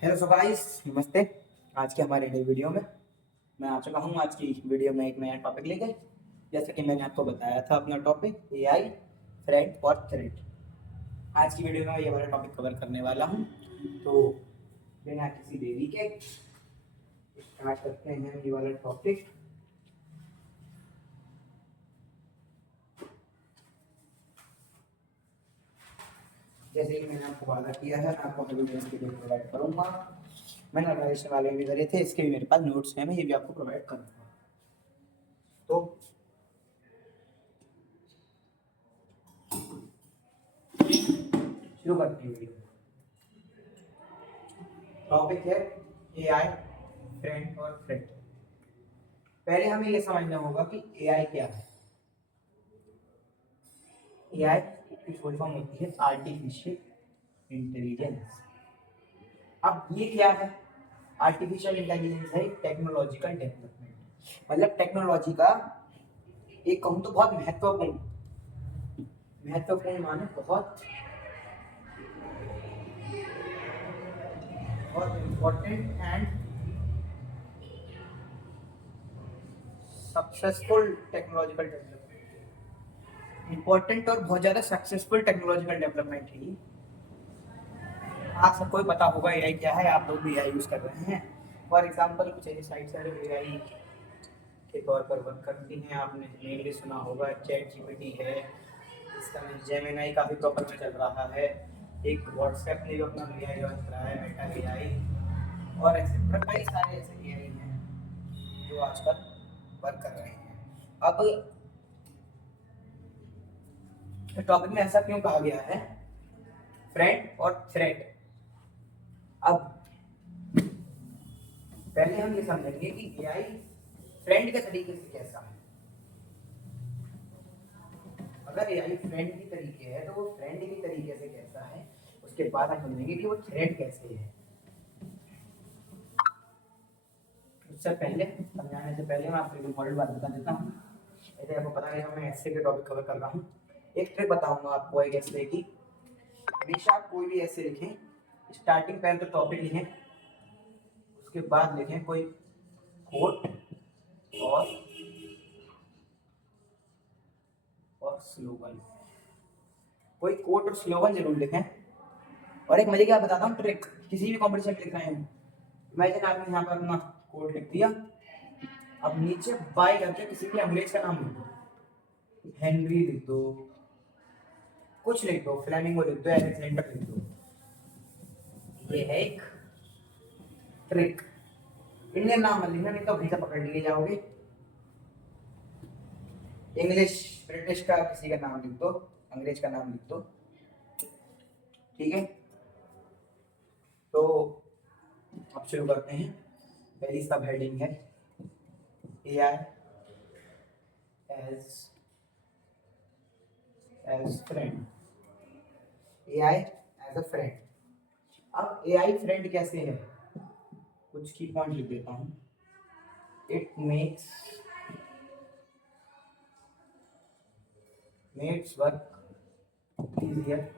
Hello so guys, नमस्ते। आज के हमारे नई वीडियो में मैं आ चुका हूँ। आज की वीडियो में एक नया टॉपिक लेके, जैसे कि मैंने आपको बताया था अपना टॉपिक एआई फ्रेंड और थ्रेट। आज की वीडियो में ये वाला टॉपिक कवर करने वाला हूँ। तो बिना किसी देरी के स्टार्ट करते हैं ये वाला टॉपिक। जैसे कि मैंने आपको वादा किया है, मैं आपको वीडियो के लिए प्रोवाइड करूँगा। मैंने ऑर्गेनाइजेशन वाले भी करे थे, इसके भी मेरे पास नोट्स हैं, मैं ये भी आपको प्रोवाइड करूँगा। तो शुरू करते हैं वीडियो। टॉपिक है एआई फ्रेंड और थ्रेट। पहले हमें यह समझना होगा कि एआई क्या है। एआई की फुल फॉर्म होती है आर्टिफिशियल इंटेलिजेंस। अब ये क्या है? आर्टिफिशियल इंटेलिजेंस है टेक्नोलॉजिकल डेवलपमेंट, मतलब टेक्नोलॉजी का एक कहूँ तो बहुत महत्वपूर्ण महत्वपूर्ण माने बहुत बहुत important and successful technological development. Important और बहुत ज्यादा सक्सेसफुल टेक्नोलॉजिकल डेवलपमेंट है। आप सबको ही पता होगा एआई क्या है, आप लोग भी एआई यूज कर रहे हैं। फॉर एग्जांपल कुछ ऐसी साइट्स हैं जो एआई के तौर पर वर्क करती हैं। आपने मेनली सुना होगा चैट जीपीटी है, इस समय जेमिनाई काफी प्रॉपर में चल रहा है। एक व्हाट्सएप ने जो अपना एआई लॉन्च करा है, मेटा एआई, और एक्सेट्रा कई सारे ऐसे एआई हैं जो आजकल वर्क कर रहे हैं। अब टॉपिक में ऐसा क्यों कहा गया है फ्रेंड और थ्रेट? अब पहले हम ये समझेंगे कि एआई फ्रेंड के तरीके से कैसा है। अगर एआई फ्रेंड की तरीके है तो वो फ्रेंड की तरीके से कैसा है, उसके बाद हम समझेंगे कि वो थ्रेट कैसे है। उससे पहले समझाने से पहले मैं आपको एक इम्पोर्टेंट बात बता देता हूँ। ऐसे आपको पता है मैं ऐसे के टॉपिक कवर कर रहा हूँ। एक ट्रिक बताऊंगा आपको एक ऐसे की, हमेशा आप कोई भी ऐसे लिखें, स्टार्टिंग पहले तो टॉपिक लिखें, उसके बाद लिखें कोई कोट और स्लोगन। कोई कोट और स्लोगन जरूर लिखें। और एक मजे की बात बताता हूँ, ट्रिक किसी भी कॉम्पिटिशन में लिख रहे हैं, इमेजिन आपने यहाँ पर अपना कोट लिख दिया, अब नीचे बाय करके किसी भी अंग्रेज का नाम लिख दो, हेनरी लिख दो, कुछ लिख दो, फ्लेमिंगो लिख दो, एलेक्जेंडर लिख दो। ये है एक ट्रिक। इंडियन नाम मत लिखना, नहीं तो भैया पकड़ लिए जाओगे। इंग्लिश ब्रिटिश का किसी का नाम लिख दो, अंग्रेज का नाम लिख दो, ठीक है। तो अब शुरू करते हैं। पहली सब हेडिंग है AI as friend. AI as a friend. अब एआई फ्रेंड कैसे है, कुछ की पॉइंट लिख देता हूँ। It makes work easier,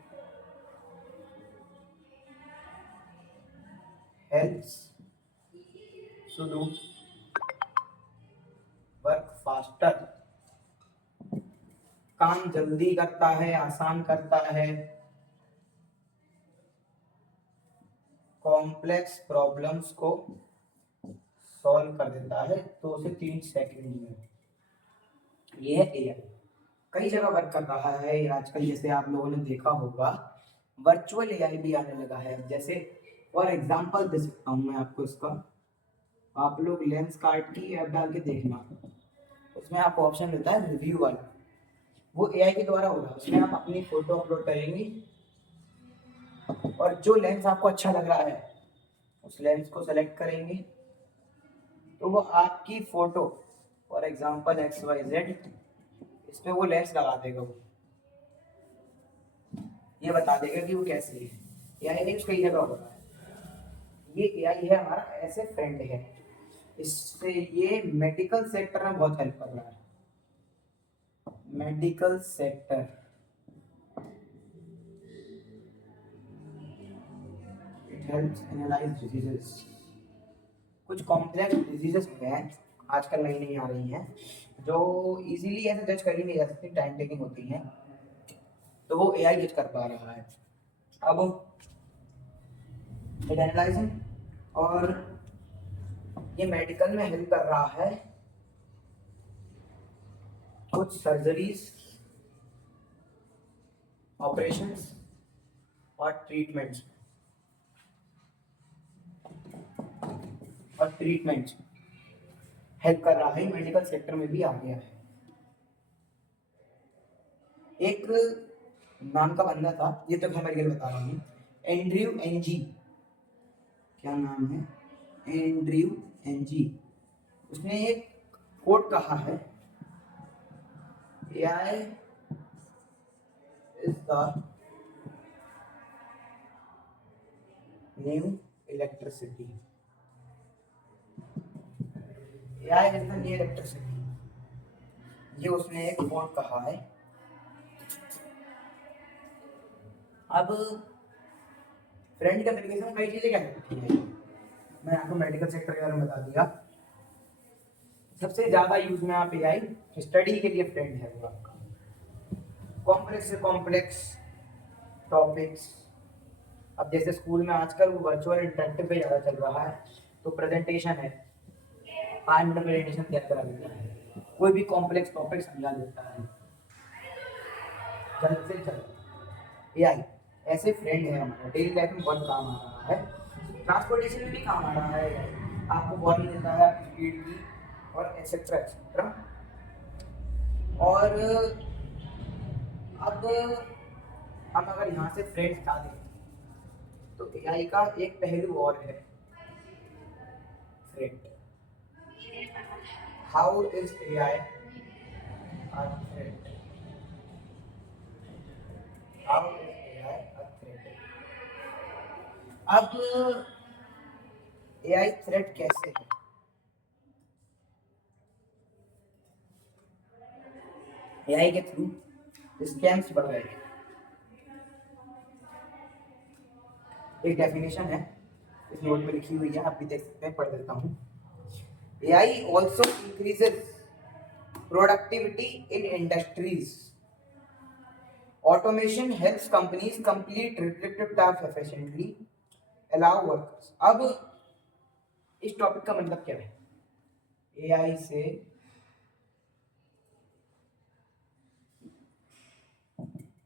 helps to do work faster, काम जल्दी करता है, आसान करता है, कॉम्प्लेक्स प्रॉब्लम्स को सॉल्व कर देता है 2 से 3 सेकंड में। ये है एआई। कई जगह वर्क कर रहा है आजकल, जैसे आप लोगों ने देखा होगा वर्चुअल एआई भी आने लगा है। जैसे फॉर एग्जांपल दे सकता हूँ मैं आपको इसका, आप लोग लेंस कार्ड की ऐप डाल के देखना, उसमें आपको ऑप्शन मिलता है रिव्यू वाला, वो एआई के द्वारा हो रहा है। उसमें आप अपनी फोटो अपलोड करेंगे और जो लेंस आपको अच्छा लग रहा है उस लेंस को सेलेक्ट करेंगे, तो वो आपकी फोटो फॉर एग्जांपल XYZ, इस पे वो लेंस लगा देगा। वो ये बता देगा कि वो कैसे है। एआई नहीं कई जगह हो रहा है। ये एआई है हमारा ऐसे फ्रेंड है। इससे ये मेडिकल सेक्टर में बहुत हेल्प कर रहा है। Medical sector helps analyse diseases. कुछ कॉम्प्लेक्स डिजीजेस हैं आजकल नई नई आ रही हैं जो इजीली ऐसे जज कर ही नहीं जा सकती, टाइम टेकिंग होती हैं, तो वो एआई जज कर पा रहा है। अब एनालाइजिंग, और ये मेडिकल में हेल्प कर रहा है कुछ सर्जरीज, ऑपरेशंस और ट्रीटमेंट्स हेल्प कर रहा है, मेडिकल सेक्टर में भी आ गया है। एक नाम का बंदा था, ये तो मैं मेडिकल बता रहा हूँ, एंड्रयू एनजी, क्या नाम है, एंड्रयू एनजी। उसने एक कोट कहा है, AI is the new electricity. AI is the new electricity, ये उसने एक कोट कहा है। अब फ्रेंड का तरीके से कई चीजें क्या सकती है, मैं आपको मेडिकल सेक्टर के बारे में बता दिया। सबसे ज्यादा यूज में आप एआई स्टडी के लिए फ्रेंड है वो आपका। कॉम्प्लेक्स से कॉम्प्लेक्स टॉपिक्स, अब जैसे स्कूल में आजकल वो वर्चुअल इंटरेक्टिव पे ज़्यादा चल रहा है, तो प्रेजेंटेशन है, 5 मिनट प्रेजेंटेशन तैयार करा देता है, कोई भी कॉम्प्लेक्स टॉपिक समझा देता है जल्द से जल्द। एआई ऐसे फ्रेंड है हमारा, डेली लाइफ में बहुत काम आ रहा है, ट्रांसपोर्टेशन में भी काम आ रहा है AI। आपको वार्निंग देता है आपकी स्पीड की और एक्सेट्रा एक्सेट्रा। और अब हम अगर यहाँ से फ्रेंड्स हटा दें तो एआई का एक पहलू और है, friend. How is AI a threat? How is AI a threat? अब एआई थ्रेट कैसे है? एआई के थ्रू स्कैम्स बढ़ रहे हैं। एक डेफिनेशन है, इस नोट में लिखी हुई है, आप भी देख सकते हैं, पढ़ देता हूँ। AI also increases productivity in industries. Automation helps companies complete repetitive tasks efficiently, allow workers। अब इस टॉपिक का मतलब क्या है? एआई से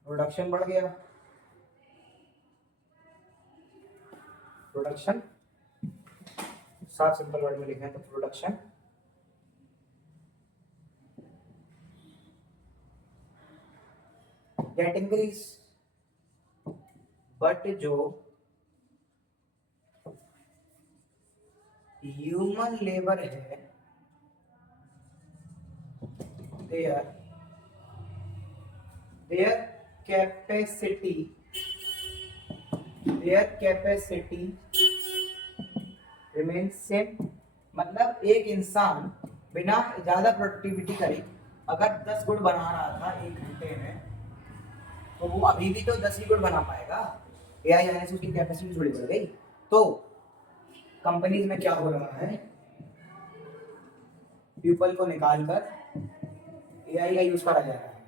प्रोडक्शन बढ़ गया, प्रोडक्शन साफ सिंपल वर्ड में लिखें तो प्रोडक्शन गेट इंक्रीज, बट जो ह्यूमन लेबर है their capacity remains same। मतलब एक इंसान बिना ज्यादा प्रोडक्टिविटी करे अगर 10 गुड़ बना रहा था 1 घंटे में, तो वो अभी भी तो 10 ही गुड़ बना पाएगा। एआई आने से उसकी कैपेसिटी थोड़ी बढ़ गई। तो कंपनीज में क्या हो रहा है, पीपल को निकालकर एआई का यूज करा जा रहा है,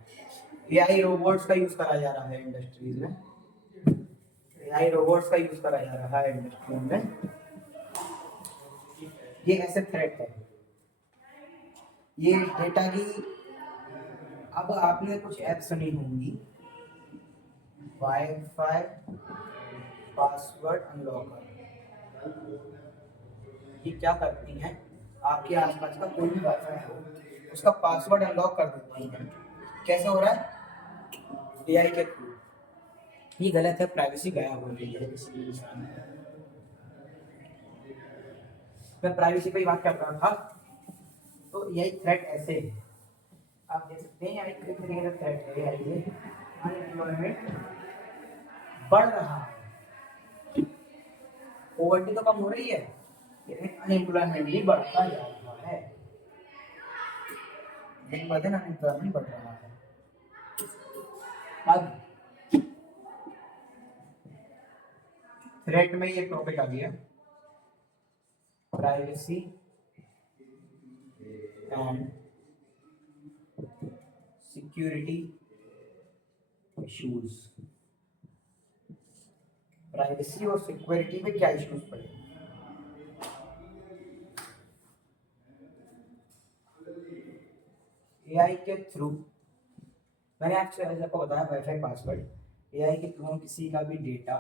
एआई रोबोट्स का यूज करा जा रहा है इंडस्ट्रीज में, एआई रोबोट्स का यूज करा जा रहा है इंडस्ट्रीज में। ये ऐसे थ्रेट है, ये डेटा की। अब आपने कुछ ऐप सुनी होंगी, वाईफाई पासवर्ड अनलॉकर। ये क्या करती हैं, आपके आसपास का कोई भी वाईफाई हो उसका पासवर्ड अनलॉक कर देती हैं। कैसे हो रहा है? एआई के थ्रू। ये गलत है, प्राइवेसी गायब हो रही है किसी भी इंसान की। मैं प्राइवेसी पे ही बात कर रहा था। तो यही थ्रेट ऐसे है, आप देख सकते हैं यहाँ एक तरीके का थ्रेट है। ये अनएम्प्लॉयमेंट बढ़ रहा है, पॉवर्टी तो कम हो रही है, लेकिन अनएम्प्लॉयमेंट भी बढ़ता जा रहा है, दिन ब दिन अनएम्प्लॉयमेंट बढ़ रहा है। अब थ्रेट में ये टॉपिक आ गया, privacy and security issues. Privacy और सिक्योरिटी में क्या इश्यूज पड़े? एआई के थ्रू, मैंने आपको बताया वाईफाई पासवर्ड, एआई के थ्रू हम किसी का भी डेटा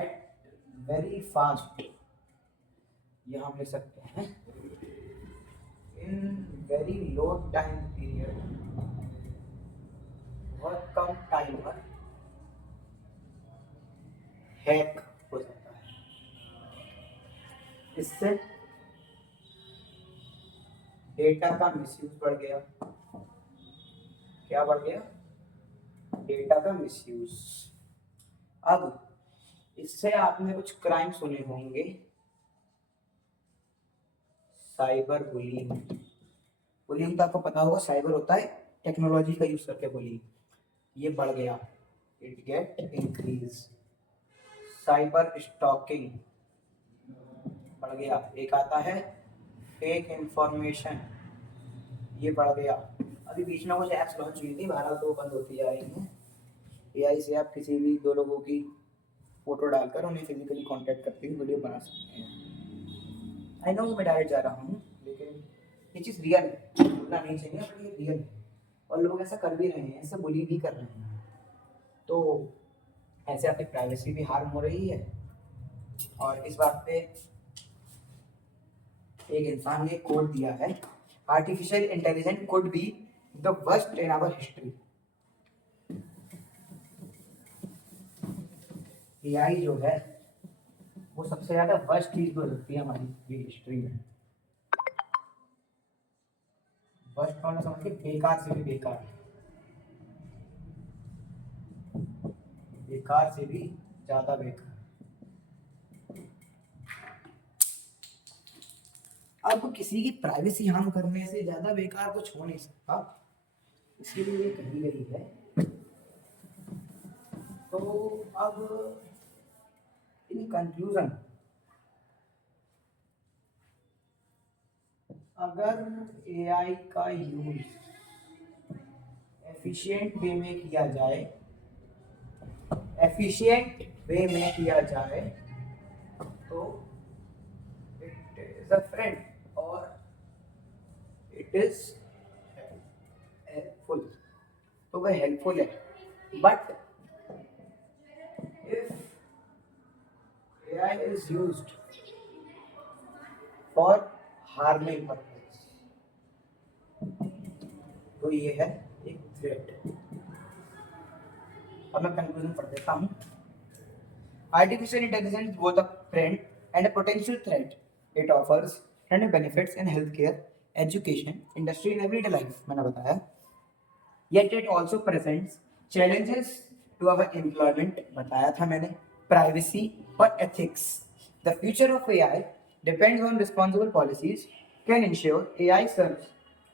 एट वेरी फास्ट, यह हम लिख सकते हैं, in very low time period, बहुत कम टाइम पर हैक हो सकता है। इससे डेटा का मिसयूज बढ़ गया। क्या बढ़ गया? डेटा का मिसयूज। अब इससे आपने कुछ क्राइम सुने होंगे, साइबर बुलिंग। बुलिंग का आपको पता होगा, साइबर होता है टेक्नोलॉजी का यूज करके बुलिंग, ये बढ़ गया, it get increase. Cyber stalking बढ़ गया। एक आता है फेक इंफॉर्मेशन, ये बढ़ गया। अभी बीच में कुछ ऐप्स लॉन्च हुई थी, भारत तो बंद होती जा रही हैं। एआई से आप किसी भी दो लोगों की फोटो डालकर उन्हें फिजिकली कांटेक्ट करके वीडियो बना सकते हैं। आई नो मैं डायरेक्ट जा रहा हूँ, लेकिन ये चीज़ रियल है, बोलना नहीं चाहिए बट ये रियल है, और लोग ऐसा कर भी रहे हैं, ऐसा बुली भी कर रहे हैं। तो ऐसे आपकी प्राइवेसी भी हार्म हो रही है। और इस बात पे एक इंसान ने कोड दिया है, artificial intelligence could be the worst in our history. AI जो है वो सबसे ज्यादा वर्स्ट चीज हो सकती है हमारी हिस्ट्री में। वर्स्ट वाला समझ के बेकार से भी बेकार, बेकार से भी ज्यादा बेकार। अब किसी की प्राइवेसी हार्म करने से ज्यादा बेकार कुछ हो नहीं सकता, इसीलिए ये कही गई है। तो अब इन कंक्लूजन, अगर एआई का यूज एफिशिएंट वे में किया जाए, एफिशिएंट वे में किया जाए तो इट इज अ फ्रेंड और इट इज हेल्पफुल। तो वह हेल्पफुल है, but if AI is used for harming purpose, तो ये है एक थ्रेट। अब मैं कंक्लूजन पढ़ देता हूँ। Artificial intelligence both a friend and a potential threat, it offers many benefits in healthcare, education, industry and everyday life, मैंने बताया। Yet it also presents challenges to our employment, बताया था मैंने, privacy और ethics. The future of AI depends on responsible policies can ensure AI serves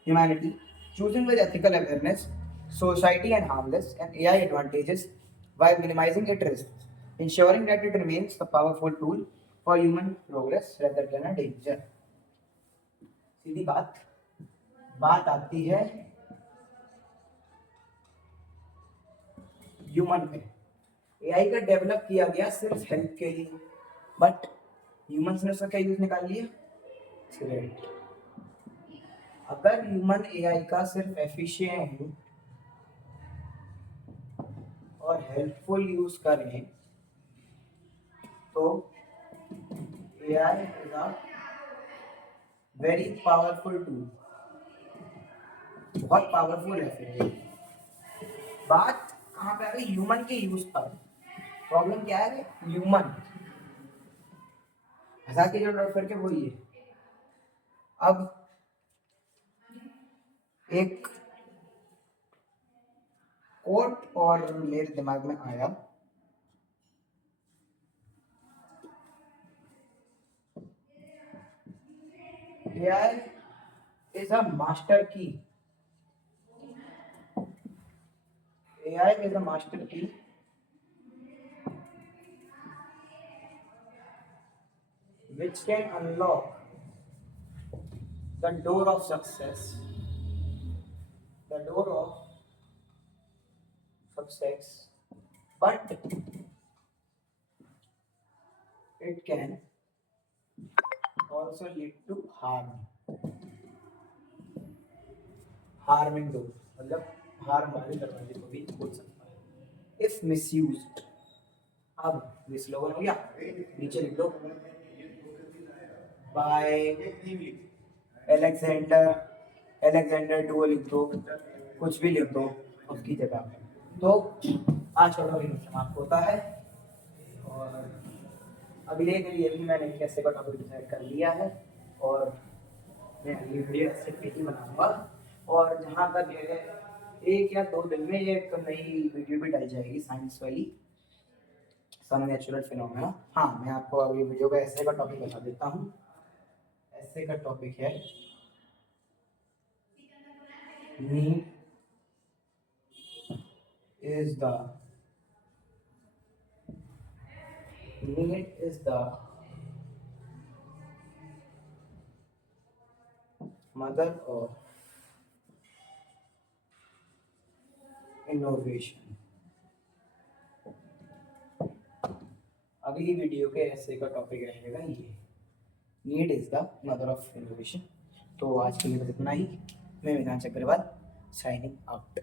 humanity, choosing with ethical awareness, society and harmless and AI advantages while minimizing its risks, ensuring that it remains a powerful tool for human progress rather than a danger. सीधी बात आती है human पे। AI का develop किया गया सिर्फ help के लिए, बट ह्यूमंस ने उसका क्या यूज निकाल लिया? थ्रेट। अगर ह्यूमन एआई का सिर्फ एफिशिएंट और हेल्पफुल यूज करें तो AI is a very powerful tool, बहुत पावरफुल है। फिर बात कहाँ पे आ गई? ह्यूमन के यूज पर। प्रॉब्लम क्या है? ह्यूमन हजा के जो ड्रॉप करके वही है। अब एक कोट और मेरे दिमाग में आया, AI is a master key. AI is a master key which can unlock the door of success, the door of success, but it can also lead to harming door, मतलब हार्म वाले दरवाजे को भी खोल सकता है if misused। अब ये स्लोगन हो गया, नीचे लिख दो बाय एलेक्जेंडर, एलेक्जेंडर डुओ लिख दो, कुछ भी लिख दो उसकी जगह। तो आज का टॉपिक समाप्त होता है और अगले के लिए भी मैंने कैसे का टॉपिक डिसाइड कर लिया है और मैं अगली वीडियो ऐसे पे ही बनाऊंगा। और जहाँ तक ये है, 1 या 2 दिन में ये एक नई वीडियो भी डाली जाएगी साइंस वाली, सम नेचुरल फिनोमेना। हाँ, मैं आपको अभी वीडियो का ऐसे का टॉपिक बता देता हूँ। ऐसे का टॉपिक है need is the mother of innovation. अगली वीडियो के ऐसे का टॉपिक रहेगा ये, need is the mother of innovation. तो आज के लिए बस इतना ही। मैं विधान चक्रवाल, साइनिंग आउट।